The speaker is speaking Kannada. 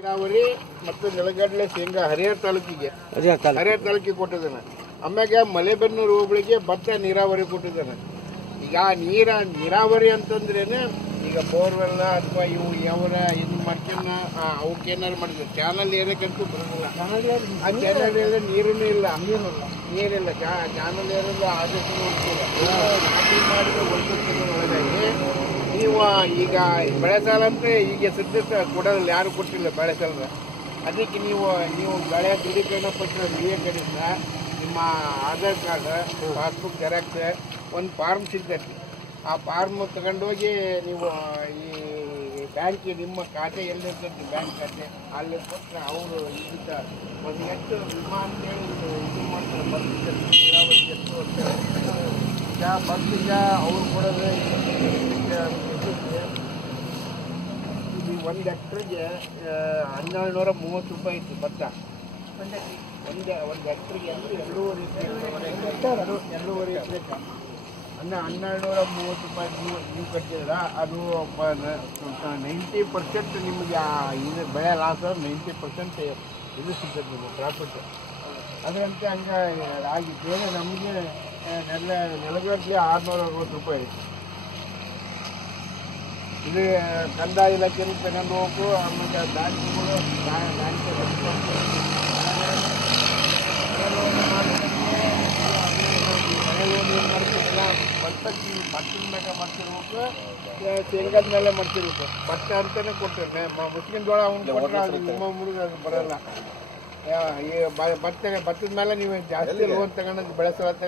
ನೀರಾವರಿ ಮತ್ತು ನೆಲಗಡಲೆ ಶೇಂಗಾ ಹರಿಹರ ತಾಲೂಕಿಗೆ ಕೊಟ್ಟಿದ್ದಾನೆ. ಆಮ್ಯಾಗ ಮಲೆಬೆನ್ನೂರು ಹೋಬಳಿಗೆ ಭತ್ತ ನೀರಾವರಿ ಕೊಟ್ಟಿದ್ದಾನೆ. ಈಗ ನೀರಾವರಿ ಅಂತಂದ್ರೇನೆ ಈಗ ಬೋರ್ವೆಲ್ಲ ಅಥವಾ ಇವು ಯಾವರ ಇದು ಮಾಡ್ಕೊಂಡು ಅವಕ್ಕೇನಾರು ಮಾಡಿದ್ರು ಚಾನಲ್ ಏರಿಯಕ್ಕಂತೂ ಬರೋದಿಲ್ಲ. ಆ ಚಾನಲ್ ಏರಿಯ ನೀರಿಲ್ಲ ಚಾನಲ್ ಏರಿಯದ ಆದೇಶ ನಾಟಿ ಮಾಡಿದ ಒಳಗಾಗಿ ನೀವು ಈಗ ಬೆಳೆ ಸಾಲ ಅಂತ ಈಗ ಸದ್ಯಕ್ಕೆ ಕೊಡೋದಿಲ್ಲ, ಯಾರು ಕೊಟ್ಟಿಲ್ಲ ಬೆಳೆ ಸಾಲ. ಅದಕ್ಕೆ ನೀವು ಬೆಳೆ ದೃಢೀಕರಣ ಪತ್ರ ವಿಎ ಕಡೆಯಿಂದ ನಿಮ್ಮ ಆಧಾರ್ ಕಾರ್ಡ್, ಪಾಸ್ಬುಕ್ ಜೆರಾಕ್ಸ್, ಒಂದು ಫಾರ್ಮ್ ಸಿಗ್ತೈತಿ. ಆ ಫಾರ್ಮ್ ತಗೊಂಡೋಗಿ ನೀವು ಈ ಬ್ಯಾಂಕ್ ನಿಮ್ಮ ಖಾತೆ ಎಲ್ಲಿರ್ತೈತಿ ಬ್ಯಾಂಕ್ ಖಾತೆ ಅಲ್ಲಿ ಕೊಟ್ಟರೆ ಅವರು ಇದಕ್ಕೆ ಒಂದು ಎಷ್ಟು ವಿಮಾ ಅಂತೇಳಿ ಇದು ಮಾಡ್ತಾರೆ. ಬರ್ತಿದ್ದೆ ನೀರಾವರಿ ಎಷ್ಟು ಈಗ ಬರ್ತಿದ್ದ ಅವ್ರು ಕೊಡೋದು ಇದು 1 ಎಕ್ಟ್ರಿಗೆ 1230 ರೂಪಾಯಿ ಐತಿ ಭತ್ತ. ಒಂದು ಎಕ್ಟ್ರಿಗೆ ಅಂದರೆ 2.5 ಎಕರೆ 1230 ರೂಪಾಯಿ ನೀವು ಕಟ್ಟಿದ್ರೆ ಅದು 90% ನಿಮಗೆ ಇದು ಬೆಳೆ ಲಾಸ್ 90% ಇದು ಸಿಗ್ತದೆ ನಿಮಗೆ ಪ್ರಾಫಿಟ್. ಅದರಂತೆ ಹಂಗೆ ಆಗಿತ್ತು. ನಮಗೆ ನೆಲಗಡಲೆ 660 ರೂಪಾಯಿ. ಇದು ಕಂದಾಯ ಇಲಾಖೆಯಲ್ಲಿ ತಗೊಂಡು ಹೋಗು. ಆಮೇಲೆ ಬ್ಯಾಂಕ್ಗಳು ಭತ್ತದ ಮ್ಯಾಗ ಮಾಡ್ತಿರ್ಬೇಕು, ಶೇಂಗಾದ ಮೇಲೆ ಮಾಡ್ತಿರ್ಬೇಕು. ಭತ್ತ ಅಂತಲೇ ಕೊಡ್ತಾರೆ. ಮುಸ್ಲಿಂ ಜೋಳ ಅವ್ನು ಕೊಟ್ಟರೆ ನಿಮ್ಮ ಮುರುಗ ಅದು ಬರೋಲ್ಲ. ಭತ್ತದ ಮೇಲೆ ನೀವು ಜಾಸ್ತಿ ಲೋನ್ ತಗೊಂಡು ಬೆಳೆಸೋ